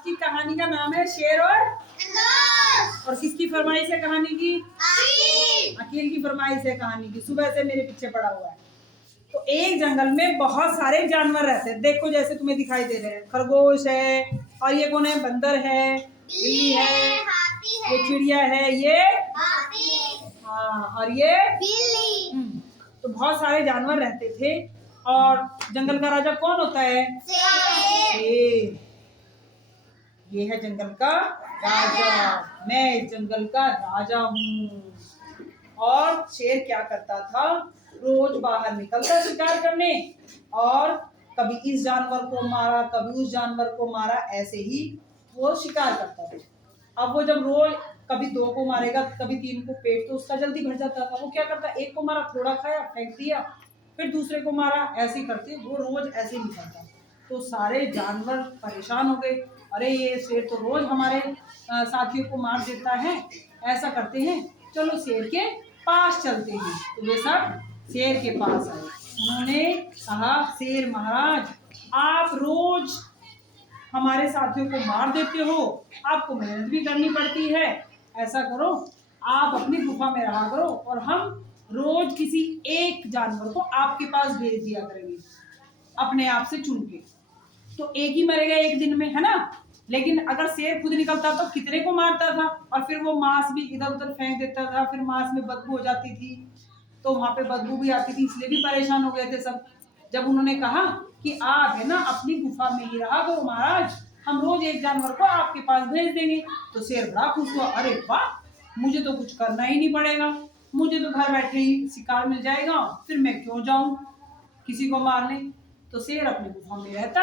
आज की कहानी का नाम है शेर और किसकी फरमाइश है कहानी की? अकील की फरमाइश है कहानी की। सुबह से मेरे पीछे पड़ा हुआ है। तो एक जंगल में बहुत सारे जानवर रहते हैं। देखो जैसे तुम्हें दिखाई दे रहे हैं, खरगोश है, और ये कौन है? बंदर है, बिल्ली है, ये चिड़िया है, ये हाँ, और ये बिल्ली। तो बहुत सारे जानवर रहते थे। और जंगल का राजा कौन होता है? शेर। ये है जंगल का राजा। मैं इस जंगल का राजा हूँ। और शेर क्या करता था? रोज बाहर निकलता शिकार करने, और कभी इस जानवर को मारा, कभी उस जानवर को मारा, ऐसे ही वो शिकार करता था। अब वो जब रोज कभी 2 को मारेगा, कभी 3 को, पेट तो उसका जल्दी भर जाता था। वो क्या करता? एक को मारा, थोड़ा खाया, फेंक दिया, फिर दूसरे को मारा, ऐसे करते वो रोज ऐसे निकलता। तो सारे जानवर परेशान हो गए। अरे ये शेर तो रोज हमारे साथियों को मार देता है, ऐसा करते हैं, चलो शेर के पास चलते हैं। तो वे सब शेर के पास आए। उन्होंने कहा, शेर महाराज, आप रोज हमारे साथियों को मार देते हो, आपको मेहनत भी करनी पड़ती है। ऐसा करो, आप अपनी गुफा में रहा करो, और हम रोज किसी एक जानवर को आपके पास भेज दिया करेंगे, अपने आप से चुन के। तो एक ही मरेगा एक दिन में, है ना? लेकिन अगर शेर खुद निकलता तो कितने को मारता था, और फिर वो मांस भी इधर उधर फेंक देता था, फिर मांस में बदबू हो जाती थी, तो वहां पे बदबू भी आती थी, इसलिए भी परेशान हो गए थे सब। जब उन्होंने कहा कि आप है ना अपनी गुफा में ही रहा करो महाराज, हम रोज एक जानवर को आपके पास भेज देंगे, तो शेर बड़ा खुश हुआ। अरे वाह, मुझे तो कुछ करना ही नहीं पड़ेगा, मुझे तो घर बैठे ही शिकार मिल जाएगा, फिर मैं क्यों जाऊं किसी को मारने। तो शेर अपनी गुफा में रहता,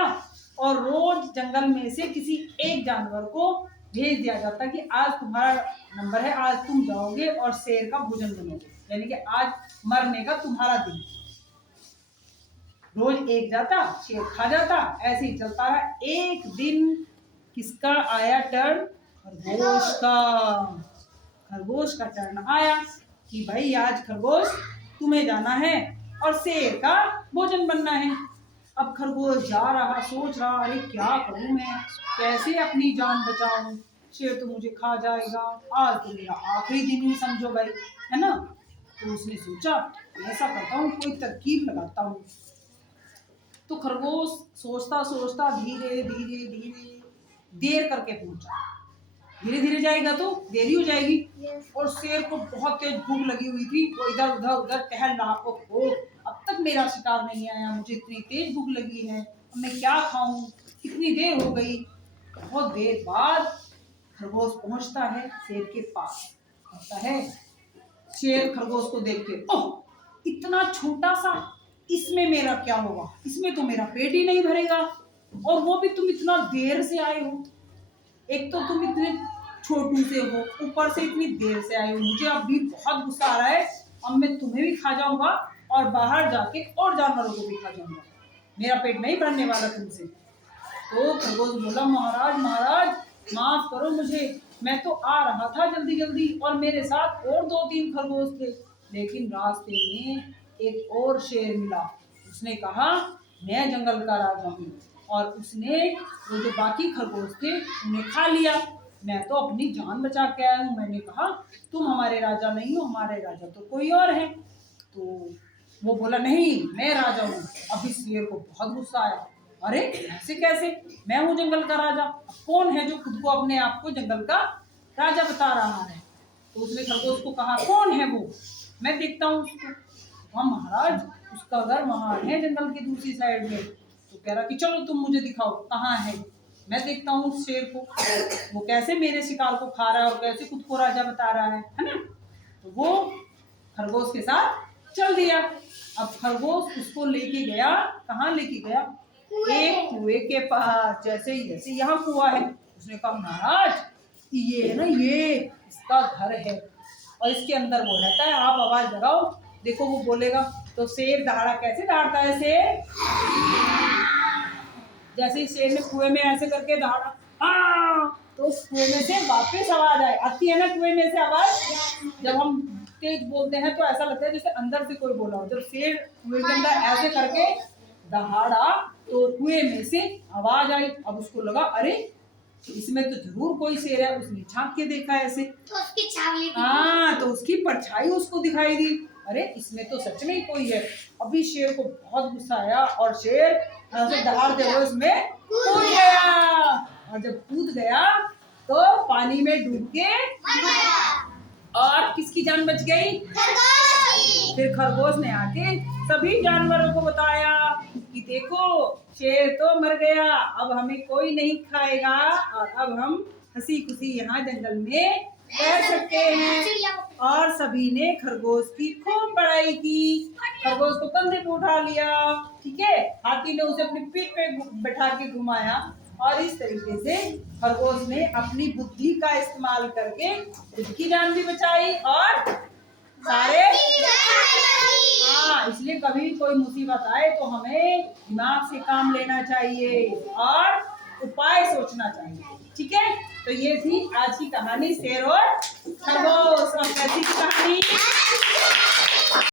और रोज जंगल में से किसी एक जानवर को भेज दिया जाता कि आज तुम्हारा नंबर है, आज तुम जाओगे और शेर का भोजन बनोगे, यानी कि आज मरने का तुम्हारा दिन। रोज एक जाता, शेर खा जाता, ऐसे ही चलता है। एक दिन किसका आया टर्न? खरगोश का। खरगोश का टर्न आया कि भाई आज खरगोश तुम्हें जाना है और शेर का भोजन बनना है। अब खरगोश जा रहा, सोच रहा, अरे क्या करूं मैं, कैसे अपनी जान बचाऊं, शेर तो मुझे खा जाएगा, आज तो मेरा आखिरी दिन ही समझो भाई, है ना? तो उसने सोचा, ऐसा करता हूँ, कोई तरकीब लगाता हूँ। तो खरगोश सोचता सोचता धीरे धीरे धीरे देर करके पहुंचा। धीरे धीरे जाएगा तो देरी हो जाएगी। और शेर को बहुत तेज भूख लगी हुई थी, वो इधर उधर उधर टहल रहा, ओ अब तक मेरा शिकार नहीं आया, मुझे इतनी तेज भूख लगी है, अब मैं क्या खाऊं, कितनी देर हो गई। बहुत देर बाद खरगोश पहुंचता है शेर के पास। कहता है, शेर खरगोश को देख के, ओह इतना छोटा सा, इसमें मेरा क्या होगा, इसमें तो मेरा पेट ही नहीं भरेगा, और वो भी तुम इतना देर से आए हो, एक तो तुम इतने छोटू से हो, ऊपर से इतनी देर से आए हो, मुझे अभी बहुत गुस्सा आ रहा है, अब मैं तुम्हें भी खा जाऊंगा और बाहर जाके और जानवरों को भी खा जाऊंगा, मेरा पेट नहीं भरने वाला तुमसे। तो खरगोश बोला, महाराज महाराज माफ करो मुझे, मैं तो आ रहा था जल्दी जल्दी, और मेरे साथ और 2-3 खरगोश थे, लेकिन रास्ते में एक और शेर मिला। उसने कहा, मैं जंगल का राजा हूँ, और उसने वो जो बाकी खरगोश थे उन्हें खा लिया। मैं तो अपनी जान बचा के आया हूँ। मैंने कहा, तुम हमारे राजा नहीं हो, हमारे राजा तो कोई और है। तो वो बोला, नहीं मैं राजा हूँ। अभी शेर को बहुत गुस्सा आया, अरे ऐसे कैसे, मैं हूँ जंगल का राजा, कौन है जो खुद को अपने आप को जंगल का राजा बता रहा है। तो उसने खरगोश को कहा, कौन है वो, मैं देखता हूँ उसको। हाँ महाराज, उसका घर वहां है जंगल की दूसरी साइड में। तो कह रहा कि चलो तुम मुझे दिखाओ कहाँ है, मैं देखता हूँ शेर को, वो कैसे मेरे शिकार को खा रहा है और कैसे खुद को राजा बता रहा है ना। तो वो खरगोश के साथ चल दिया। अब खरगोश उसको लेके गया, कहाँ लेके गया? एक कुएं के पास। जैसे यहाँ कुआं है, उसने कहा, महाराज ये है ना, ये इसका घर है और इसके अंदर वो रहता है, आप आवाज लगाओ, देखो वो बोलेगा। तो शेर दहाड़ा, कैसे दहाड़ता है शेर? जैसे ही शेर ने कुएं में ऐसे करके दहाड़ा, हाँ, तो कुएं में से वापस आवाज आती है ना, कुएं में से आवाज। जब हम तेज बोलते हैं तो ऐसा लगता है जैसे अंदर से कोई बोला हो। जब शेर कुएं के अंदर ऐसे करके दहाड़ा तो कुएं में से आवाज आई। अब उसको लगा, अरे इसमें तो जरूर कोई शेर है। उसने झांक के देखा ऐसे, तो उसकी छावनी हाँ, तो उसकी परछाई उसको दिखाई दी। अरे इसमें तो सच में ही कोई है। अभी शेर को बहुत गुस्सा आया और शेर ऐसे दहाड़ते हुए उसमें कूद गया। और जब कूद गया तो पानी में डूब के मर गया। और किसकी जान बच गई? खरगोश। फिर खरगोश ने आके सभी जानवरों को बताया कि देखो शेर तो मर गया, अब हमें कोई नहीं खाएगा और अब हम हंसी खुशी यहाँ जंगल में रह सकते हैं। और सभी ने खरगोश की खूब बड़ाई की। खरगोश को कंधे पे उठा लिया, ठीक है। हाथी ने उसे अपनी पीठ पे बैठा के घुमाया और इस तरीके से खरगोश ने अपनी बुद्धि का इस्तेमाल करके खुद की जान भी बचाई और सारे। हाँ, इसलिए कभी कोई मुसीबत आए तो हमें दिमाग से काम लेना चाहिए और उपाय सोचना चाहिए, ठीक है। तो ये थी आज की कहानी शेर और खरगोश। और कैसी थी कहानी?